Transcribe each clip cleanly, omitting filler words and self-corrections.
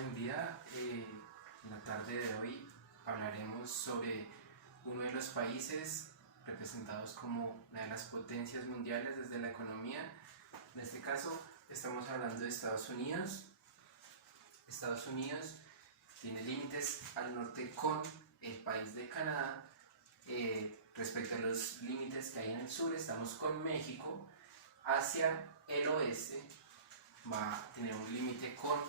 buen día. En la tarde de hoy hablaremos sobre uno de los países representados como una de las potencias mundiales desde la economía. En este caso estamos hablando de Estados Unidos. Estados Unidos tiene límites al norte con el país de Canadá. Respecto a los límites que hay en el sur, estamos con México. Hacia el oeste va a tener un límite con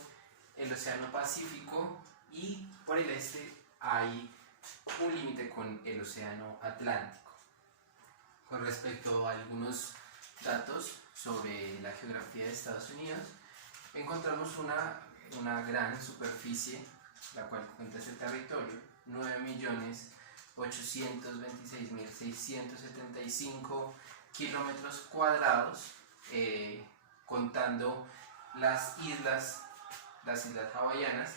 el Océano Pacífico y por el este hay un límite con el Océano Atlántico. Con respecto a algunos datos sobre la geografía de Estados Unidos, encontramos una gran superficie, la cual cuenta este territorio, 9.826.675 kilómetros cuadrados, contando las islas hawaianas,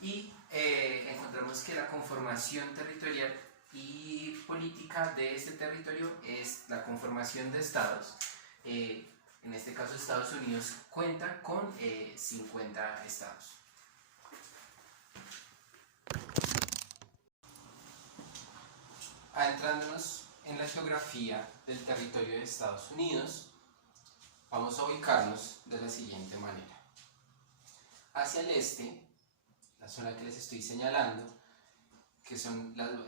y encontramos que la conformación territorial y política de este territorio es la conformación de estados. En este caso Estados Unidos cuenta con 50 estados. Adentrándonos en la geografía del territorio de Estados Unidos, vamos a ubicarnos de la siguiente manera. Hacia el este, la zona que les estoy señalando, que son los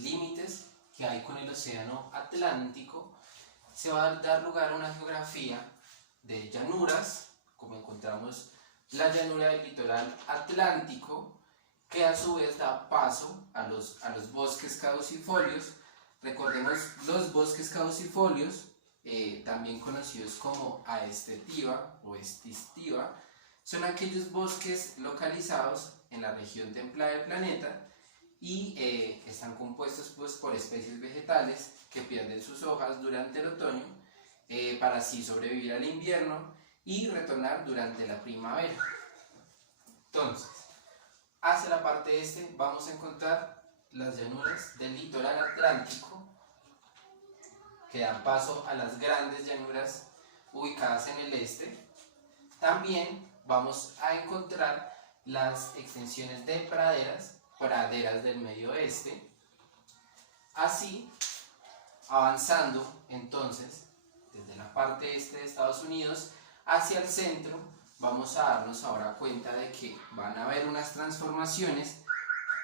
límites que hay con el Océano Atlántico, se va a dar lugar a una geografía de llanuras, como encontramos la llanura del litoral atlántico, que a su vez da paso a los bosques caducifolios. Recordemos, los bosques caducifolios, también conocidos como aestetiva o estistiva, son aquellos bosques localizados en la región templada del planeta y están compuestos por especies vegetales que pierden sus hojas durante el otoño para así sobrevivir al invierno y retornar durante la primavera. Entonces, hacia la parte este vamos a encontrar las llanuras del litoral atlántico, que dan paso a las grandes llanuras ubicadas en el este. También vamos a encontrar las extensiones de praderas del medio oeste. Así, avanzando entonces desde la parte este de Estados Unidos hacia el centro, vamos a darnos ahora cuenta de que van a haber unas transformaciones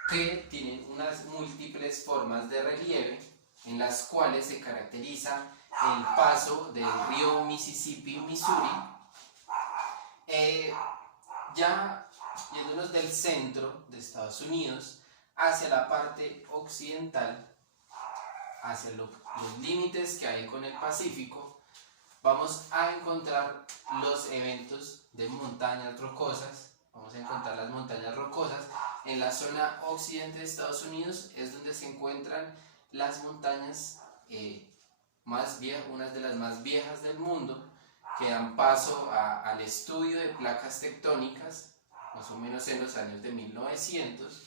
que tienen unas múltiples formas de relieve, en las cuales se caracteriza el paso del río Mississippi-Missouri. Ya yéndonos del centro de Estados Unidos hacia la parte occidental, hacia los límites que hay con el Pacífico, vamos a encontrar los eventos de montañas rocosas. Vamos a encontrar las montañas rocosas. En la zona occidente de Estados Unidos es donde se encuentran las montañas más viejas, unas de las más viejas del mundo, que dan paso al estudio de placas tectónicas, más o menos en los años de 1900.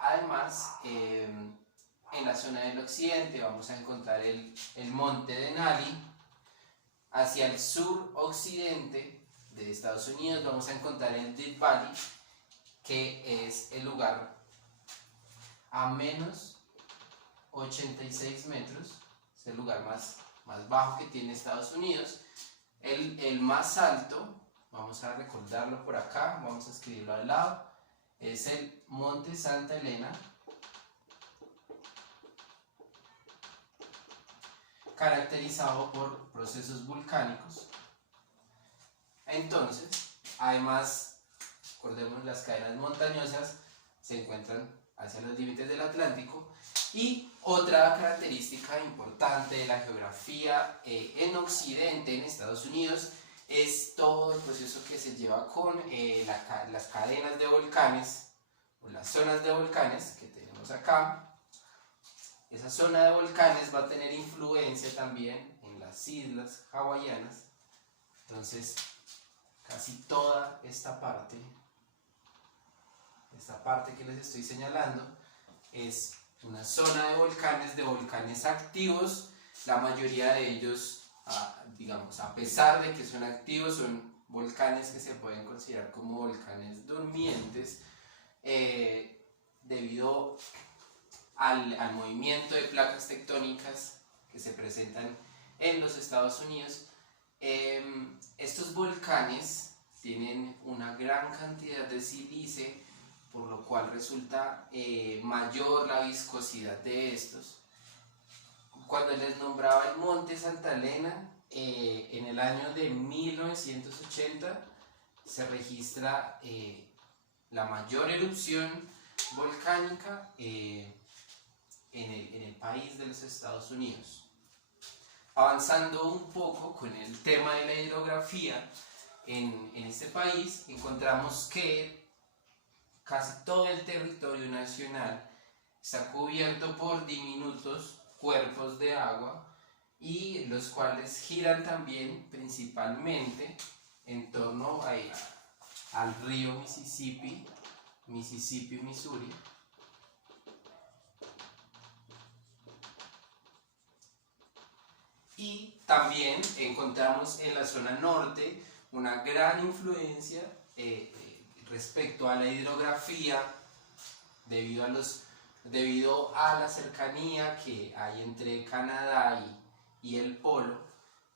Además, en la zona del occidente vamos a encontrar el monte Denali. Hacia el sur occidente de Estados Unidos vamos a encontrar el Death Valley, que es el lugar a menos 86 metros, es el lugar más bajo que tiene Estados Unidos. El más alto, vamos a recordarlo por acá, vamos a escribirlo al lado, es el Monte Santa Elena, caracterizado por procesos volcánicos. Entonces, además, recordemos, las cadenas montañosas se encuentran hacia los límites del Atlántico. Y otra característica importante de la geografía en Occidente, en Estados Unidos, es todo el proceso que se lleva con las cadenas de volcanes, o las zonas de volcanes que tenemos acá. Esa zona de volcanes va a tener influencia también en las islas hawaianas. Entonces, casi toda esta parte que les estoy señalando, es una zona de volcanes activos. La mayoría de ellos, digamos, a pesar de que son activos, son volcanes que se pueden considerar como volcanes durmientes debido al movimiento de placas tectónicas que se presentan en los Estados Unidos. Estos volcanes tienen una gran cantidad de sílice, por lo cual resulta mayor la viscosidad de estos. Cuando les nombraba el monte Santa Elena, en el año de 1980 se registra la mayor erupción volcánica en el país de los Estados Unidos. Avanzando un poco con el tema de la hidrografía en este país, encontramos que casi todo el territorio nacional está cubierto por diminutos cuerpos de agua, y los cuales giran también principalmente en torno al río Mississippi, Missouri. Y también encontramos en la zona norte una gran influencia respecto a la hidrografía debido a la cercanía que hay entre Canadá y el polo.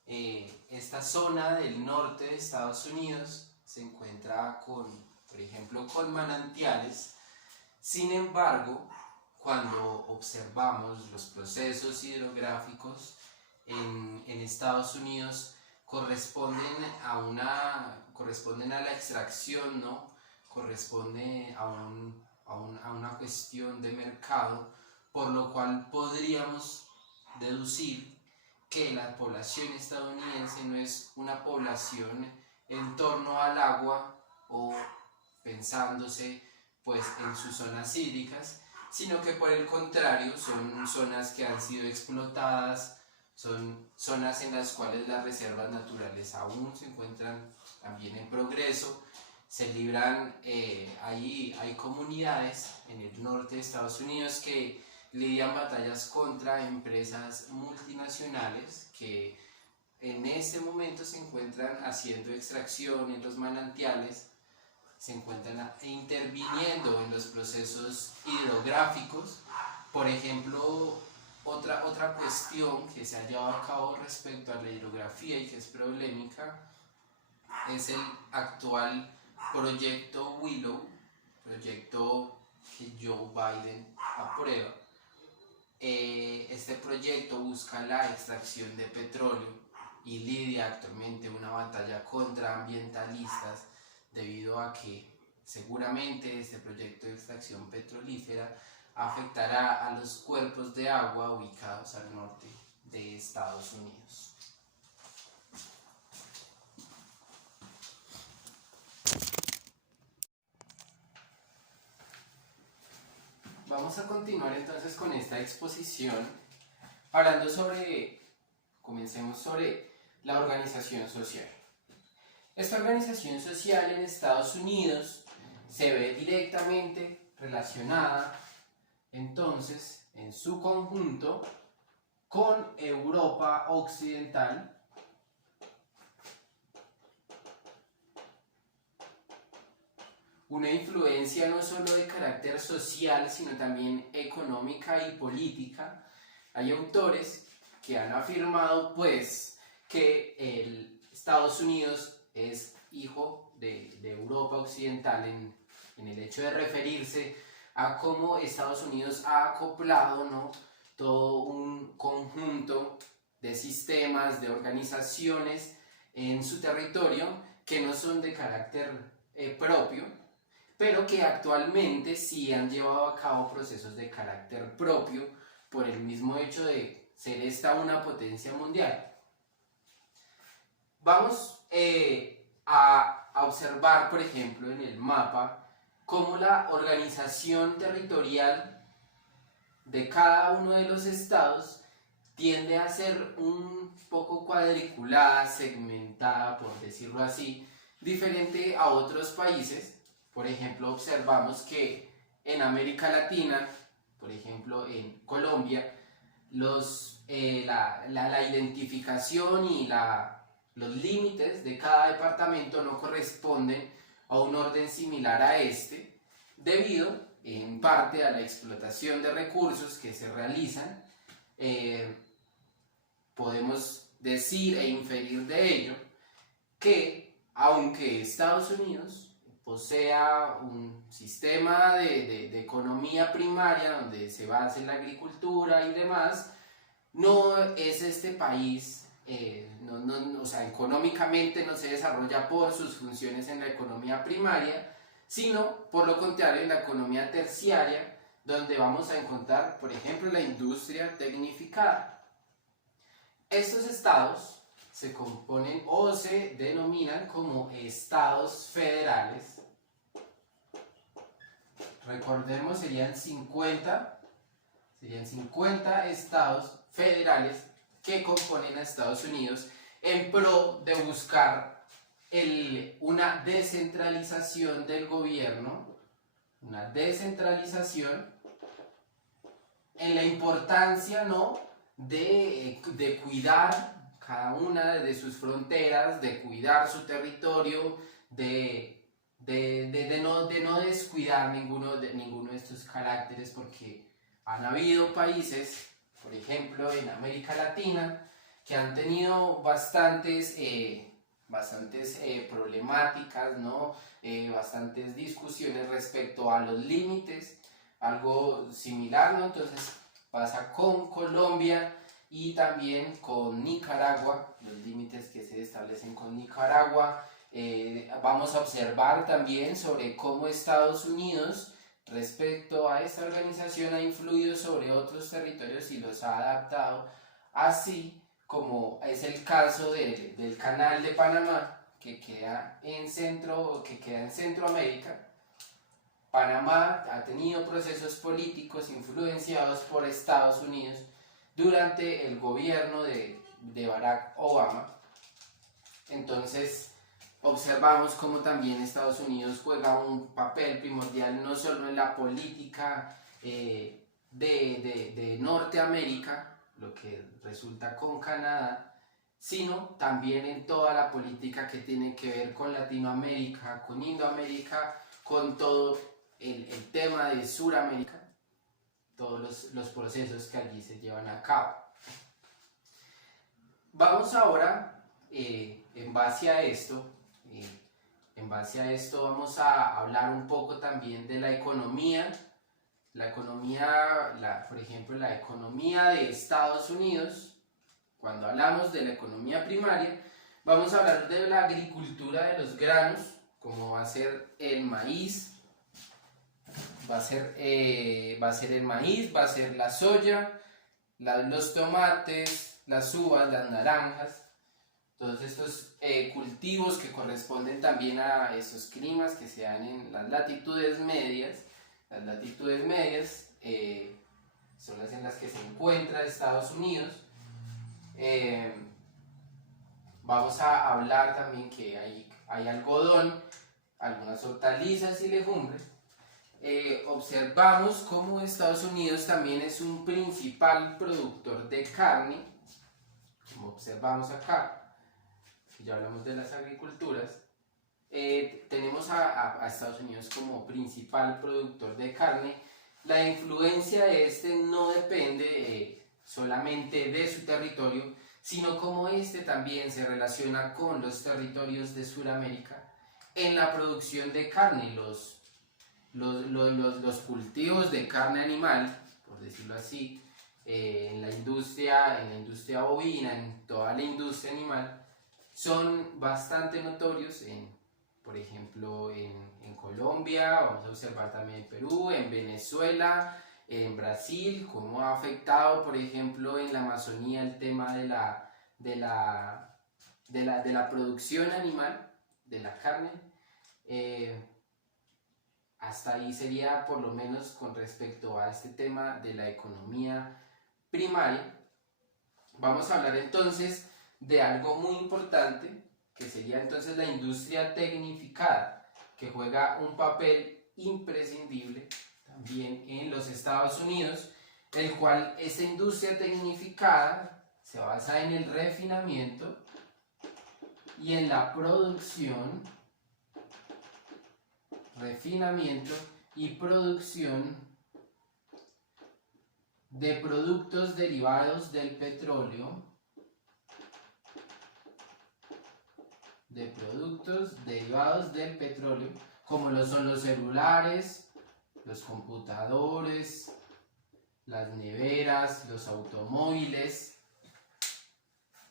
Esta zona del norte de Estados Unidos se encuentra por ejemplo, con manantiales. Sin embargo, cuando observamos los procesos hidrográficos en Estados Unidos, corresponden a la extracción, ¿no? Corresponde a una cuestión de mercado, por lo cual podríamos deducir que la población estadounidense no es una población en torno al agua o pensándose pues en sus zonas hídricas, sino que por el contrario son zonas que han sido explotadas, son zonas en las cuales las reservas naturales aún se encuentran también en progreso. Se libran, hay comunidades en el norte de Estados Unidos que lidian batallas contra empresas multinacionales que en este momento se encuentran haciendo extracción en los manantiales, se encuentran interviniendo en los procesos hidrográficos. Por ejemplo, otra cuestión que se ha llevado a cabo respecto a la hidrografía y que es problemática es el actual proyecto Willow, proyecto que Joe Biden aprueba. Este proyecto busca la extracción de petróleo y lidia actualmente una batalla contra ambientalistas debido a que seguramente este proyecto de extracción petrolífera afectará a los cuerpos de agua ubicados al norte de Estados Unidos. Vamos a continuar entonces con esta exposición hablando comencemos sobre la organización social. Esta organización social en Estados Unidos se ve directamente relacionada entonces en su conjunto con Europa Occidental, una influencia no solo de carácter social, sino también económica y política. Hay autores que han afirmado pues que Estados Unidos es hijo de Europa Occidental en el hecho de referirse a cómo Estados Unidos ha acoplado, ¿no?, todo un conjunto de sistemas, de organizaciones en su territorio que no son de carácter propio, pero que actualmente sí han llevado a cabo procesos de carácter propio por el mismo hecho de ser esta una potencia mundial. Vamos a observar, por ejemplo, en el mapa, cómo la organización territorial de cada uno de los estados tiende a ser un poco cuadriculada, segmentada, por decirlo así, diferente a otros países. Por ejemplo, observamos que en América Latina, por ejemplo en Colombia, la identificación y la Los límites de cada departamento no corresponden a un orden similar a este, debido en parte a la explotación de recursos que se realizan. Podemos decir e inferir de ello que aunque Estados Unidos posea un sistema de economía primaria donde se basa en la agricultura y demás, no es este país, o sea, económicamente no se desarrolla por sus funciones en la economía primaria, sino por lo contrario en la economía terciaria, donde vamos a encontrar, por ejemplo, la industria tecnificada. Estos estados se componen o se denominan como estados federales. Recordemos, serían 50 estados federales que componen a Estados Unidos en pro de buscar una descentralización del gobierno, una descentralización en la importancia, ¿no?, de cuidar cada una de sus fronteras, de cuidar su territorio, de no descuidar ninguno de estos caracteres, porque han habido países, por ejemplo en América Latina, que han tenido bastantes problemáticas, ¿no? Bastantes discusiones respecto a los límites, algo similar, ¿no? Entonces pasa con Colombia y también con Nicaragua, los límites que se establecen con Nicaragua. Vamos a observar también sobre cómo Estados Unidos, respecto a esta organización, ha influido sobre otros territorios y los ha adaptado, así como es el caso del Canal de Panamá, que queda en Centroamérica. Panamá ha tenido procesos políticos influenciados por Estados Unidos durante el gobierno de Barack Obama. Entonces observamos cómo también Estados Unidos juega un papel primordial no solo en la política de Norteamérica, lo que resulta con Canadá, sino también en toda la política que tiene que ver con Latinoamérica, con Indoamérica, con todo el tema de Suramérica, todos los procesos que allí se llevan a cabo. Vamos ahora, en base a esto vamos a hablar un poco también de la economía, por ejemplo, la economía de Estados Unidos. Cuando hablamos de la economía primaria, vamos a hablar de la agricultura de los granos, como va a ser el maíz, va a ser el maíz, va a ser la soya, los tomates, las uvas, las naranjas, todos estos cultivos que corresponden también a esos climas que se dan en las latitudes medias. Las latitudes medias son las en las que se encuentra Estados Unidos. Vamos a hablar también que hay algodón, algunas hortalizas y legumbres. Observamos cómo Estados Unidos también es un principal productor de carne, como observamos acá, que ya hablamos de las agriculturas. Tenemos a Estados Unidos como principal productor de carne. La influencia de este no depende solamente de su territorio, sino como este también se relaciona con los territorios de Sudamérica en la producción de carne. Los cultivos de carne animal, por decirlo así, en la industria bovina, en toda la industria animal, son bastante notorios, por ejemplo en Colombia, vamos a observar también en Perú, en Venezuela, en Brasil, cómo ha afectado, por ejemplo, en la Amazonía el tema de la producción animal, de la carne. Hasta ahí sería por lo menos con respecto a este tema de la economía primaria. Vamos a hablar entonces de algo muy importante, que sería entonces la industria tecnificada, que juega un papel imprescindible también en los Estados Unidos, el cual esta industria tecnificada se basa en el refinamiento y en la producción, refinamiento y producción de productos derivados del petróleo, como lo son los celulares, los computadores, las neveras, los automóviles.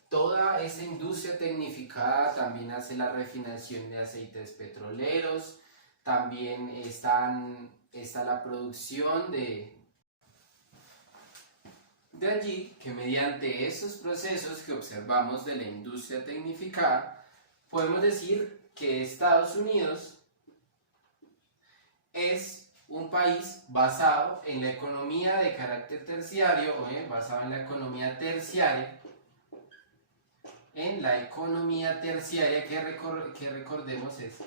Toda esa industria tecnificada también hace la refinación de aceites petroleros, también está la producción de allí que mediante estos procesos que observamos de la industria tecnificada, podemos decir que Estados Unidos es un país basado en la economía de carácter terciario, basado en la economía terciaria, que recordemos es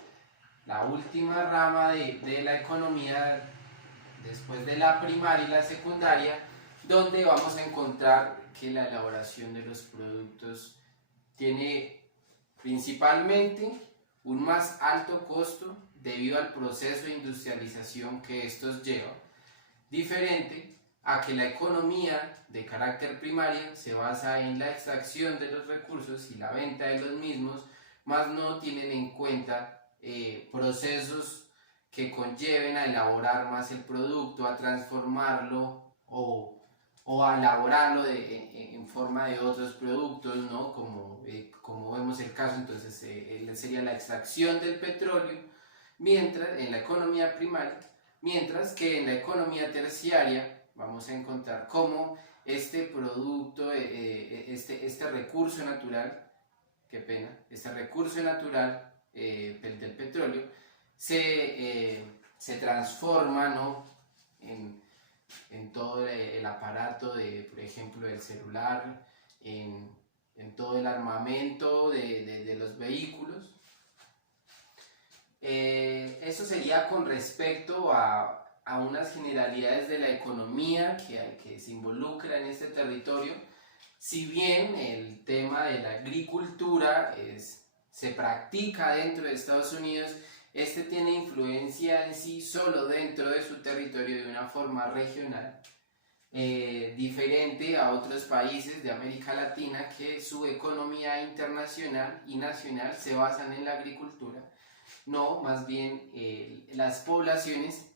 la última rama de la economía después de la primaria y la secundaria, donde vamos a encontrar que la elaboración de los productos tiene principalmente un más alto costo debido al proceso de industrialización que estos llevan, diferente a que la economía de carácter primaria se basa en la extracción de los recursos y la venta de los mismos, más no tienen en cuenta procesos que conlleven a elaborar más el producto, a transformarlo o a elaborarlo en forma de otros productos, ¿no? Como vemos el caso, entonces sería la extracción del petróleo, mientras en la economía primaria, mientras que en la economía terciaria vamos a encontrar cómo este producto, este recurso natural, del petróleo se transforma, ¿no? en todo el aparato por ejemplo, del celular, en todo el armamento de los vehículos. Eso sería con respecto a unas generalidades de la economía que se involucra en este territorio. Si bien el tema de la agricultura se practica dentro de Estados Unidos, este tiene influencia en sí solo dentro de su territorio de una forma regional, diferente a otros países de América Latina que su economía internacional y nacional se basan en la agricultura. No, más bien las poblaciones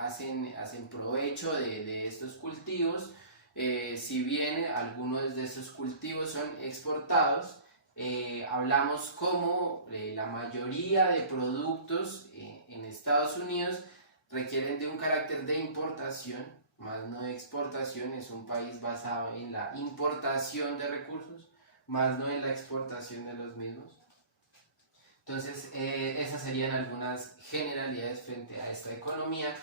hacen provecho de estos cultivos, si bien algunos de estos cultivos son exportados. Hablamos como la mayoría de productos en Estados Unidos requieren de un carácter de importación, más no de exportación. Es un país basado en la importación de recursos, más no en la exportación de los mismos. Entonces, esas serían algunas generalidades frente a esta economía.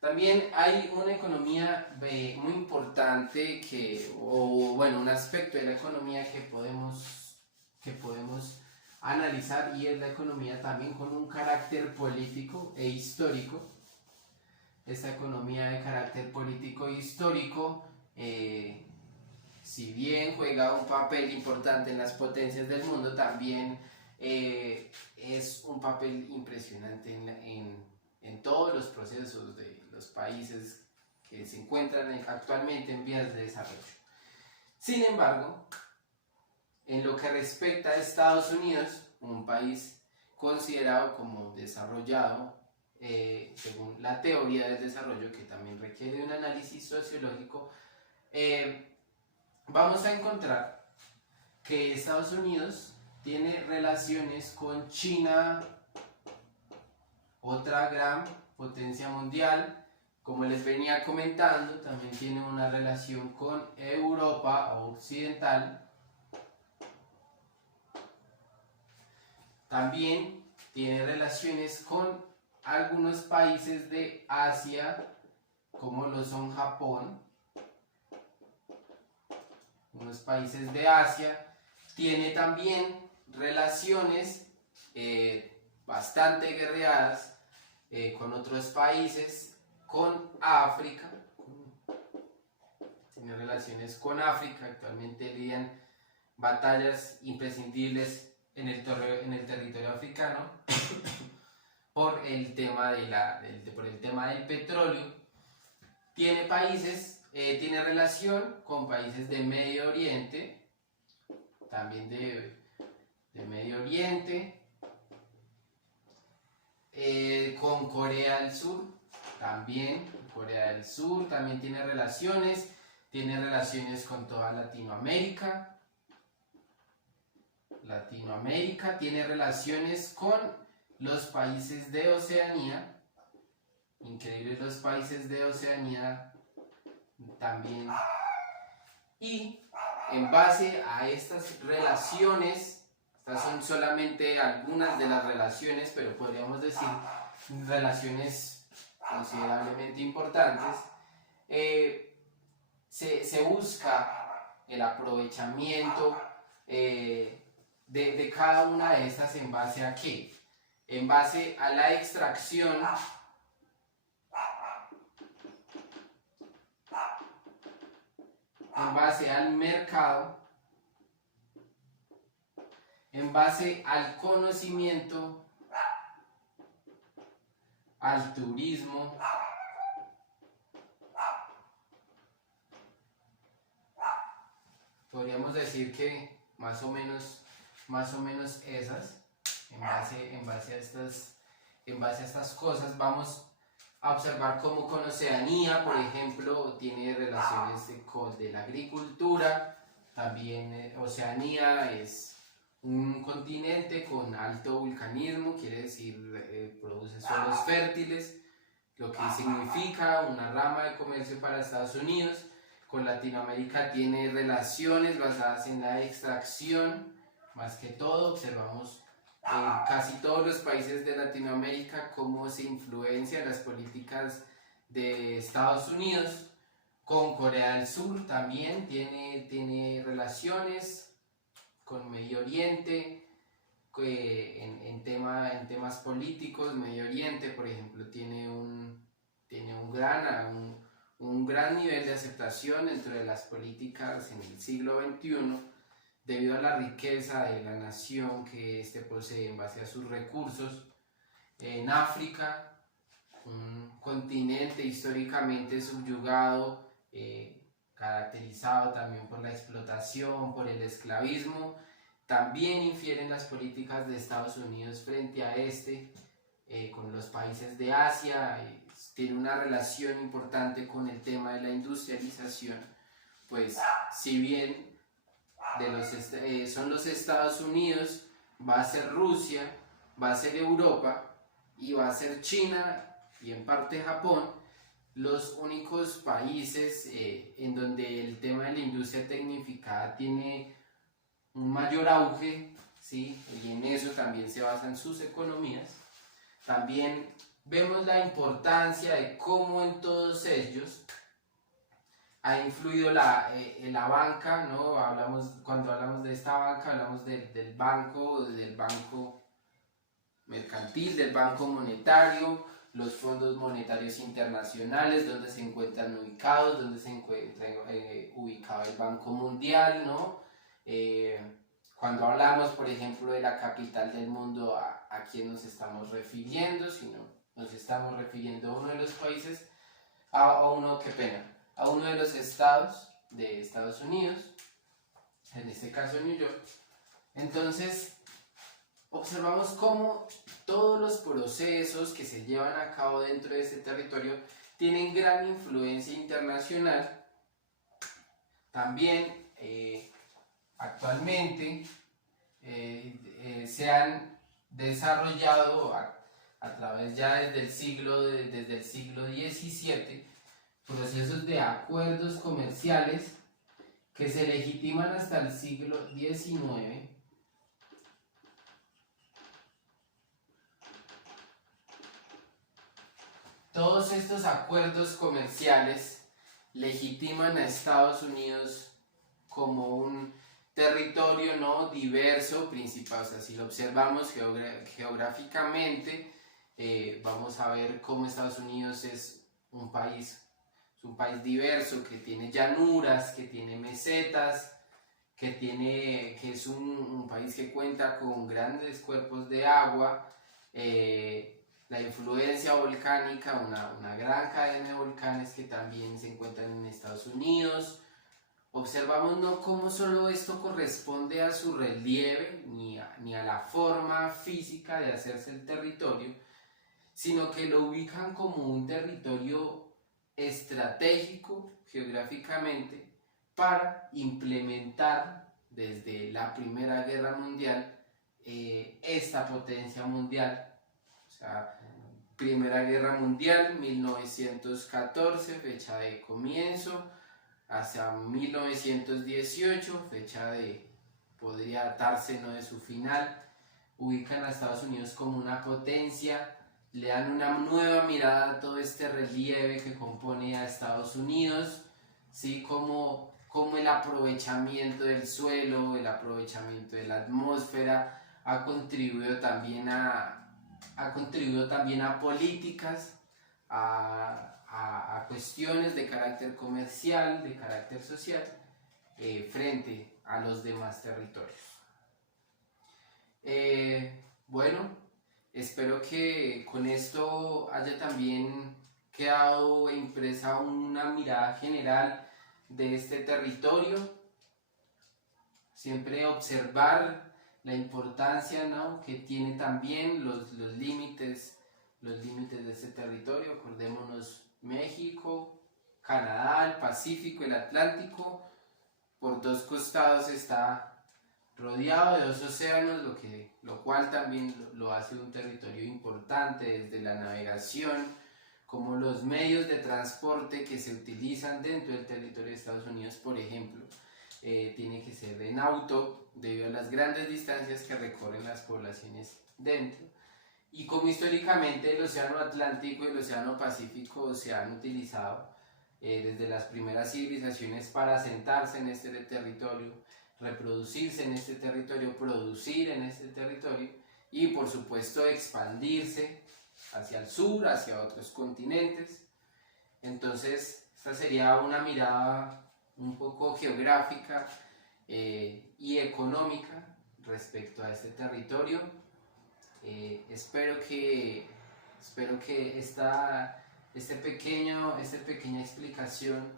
También hay una economía muy importante un aspecto de la economía que podemos analizar, y es la economía también con un carácter político e histórico. Esta economía de carácter político e histórico, si bien juega un papel importante en las potencias del mundo, también es un papel impresionante en todos los procesos de los países que se encuentran actualmente en vías de desarrollo. Sin embargo, en lo que respecta a Estados Unidos, un país considerado como desarrollado, según la teoría del desarrollo, que también requiere un análisis sociológico, vamos a encontrar que Estados Unidos tiene relaciones con China, otra gran potencia mundial. Como les venía comentando, también tiene una relación con Europa occidental. También tiene relaciones con algunos países de Asia, como lo son Japón. Unos países de Asia. Tiene también relaciones bastante guerreadas con otros países, con África. Tiene relaciones con África. Actualmente lidian batallas imprescindibles en el territorio africano por el tema, por el tema del petróleo. Tiene países, tiene relación con países de Medio Oriente, también de Medio Oriente, con Corea del Sur, también Corea del Sur también tiene relaciones con toda Latinoamérica. Tiene relaciones con los países de Oceanía, increíbles los países de Oceanía también. Y en base a estas relaciones, estas son solamente algunas de las relaciones, pero podríamos decir relaciones considerablemente importantes, se busca el aprovechamiento de cada una de estas. ¿En base a qué? En base a la extracción en base al mercado, en base al conocimiento, al turismo, podríamos decir que más o menos esas, en base a estas cosas, vamos a observar cómo con Oceanía, por ejemplo, tiene relaciones de la agricultura. También Oceanía es un continente con alto vulcanismo, quiere decir produce suelos fértiles, lo que significa una rama de comercio para Estados Unidos. Con Latinoamérica tiene relaciones basadas en la extracción, más que todo. Observamos en casi todos los países de Latinoamérica cómo se influencian las políticas de Estados Unidos. Con Corea del Sur también tiene relaciones, con Medio Oriente, en temas políticos. Medio Oriente, por ejemplo, tiene un gran nivel de aceptación dentro de las políticas en el siglo XXI, debido a la riqueza de la nación que éste posee en base a sus recursos. En África, un continente históricamente subyugado, caracterizado también por la explotación, por el esclavismo, también infieren las políticas de Estados Unidos frente a con los países de Asia. Tiene una relación importante con el tema de la industrialización, pues si bien son los Estados Unidos, va a ser Rusia, va a ser Europa y va a ser China y en parte Japón, los únicos países en donde el tema de la industria tecnificada tiene un mayor auge, ¿sí? Y en eso también se basan sus economías. También vemos la importancia de cómo en todos ellos ha influido la banca, ¿no? Cuando hablamos de esta banca, hablamos del banco mercantil, del banco monetario, los fondos monetarios internacionales, donde se encuentran ubicados, donde se encuentra ubicado el Banco Mundial, ¿no? Cuando hablamos, por ejemplo, de la capital del mundo, ¿a quién nos estamos refiriendo? Si no, nos estamos refiriendo a uno de los países, a uno de los estados de Estados Unidos, en este caso New York. Entonces, observamos cómo todos los procesos que se llevan a cabo dentro de este territorio tienen gran influencia internacional. También actualmente se han desarrollado a través ya desde el siglo XVII procesos de acuerdos comerciales que se legitiman hasta el siglo XIX. Todos estos acuerdos comerciales legitiman a Estados Unidos como un territorio no diverso principal. O sea, si lo observamos geográficamente, vamos a ver cómo Estados Unidos es un país diverso, que tiene llanuras, que tiene mesetas, que es un país que cuenta con grandes cuerpos de agua, la influencia volcánica, una gran cadena de volcanes que también se encuentran en Estados Unidos. Observamos no cómo solo esto corresponde a su relieve ni a la forma física de hacerse el territorio, sino que lo ubican como un territorio estratégico geográficamente para implementar desde la Primera Guerra Mundial esta potencia mundial. O sea, Primera Guerra Mundial, 1914, fecha de comienzo, hacia 1918, fecha de, podría datarse, ¿no?, de su final. Ubican a Estados Unidos como una potencia, le dan una nueva mirada a todo este relieve que compone a Estados Unidos, ¿sí? Como el aprovechamiento del suelo, el aprovechamiento de la atmósfera ha contribuido también a políticas, a cuestiones de carácter comercial, de carácter social, frente a los demás territorios. Bueno, espero que con esto haya también quedado impresa una mirada general de este territorio. Siempre observar la importancia, ¿no?, que tiene también los límites de este territorio. Acordémonos, México, Canadá, el Pacífico, el Atlántico, por dos costados está rodeado de dos océanos, lo cual también lo hace un territorio importante desde la navegación, como los medios de transporte que se utilizan dentro del territorio de Estados Unidos, por ejemplo, tiene que ser en auto debido a las grandes distancias que recorren las poblaciones dentro. Y como históricamente el Océano Atlántico y el Océano Pacífico se han utilizado desde las primeras civilizaciones para asentarse en este territorio, reproducirse en este territorio, producir en este territorio y por supuesto expandirse hacia el sur, hacia otros continentes. Entonces, esta sería una mirada un poco geográfica y económica respecto a este territorio. Espero que esta pequeña explicación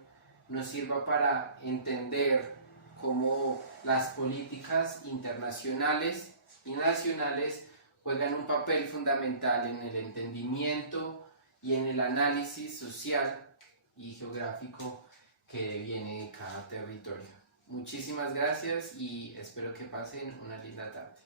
nos sirva para entender cómo las políticas internacionales y nacionales juegan un papel fundamental en el entendimiento y en el análisis social y geográfico que viene de cada territorio. Muchísimas gracias y espero que pasen una linda tarde.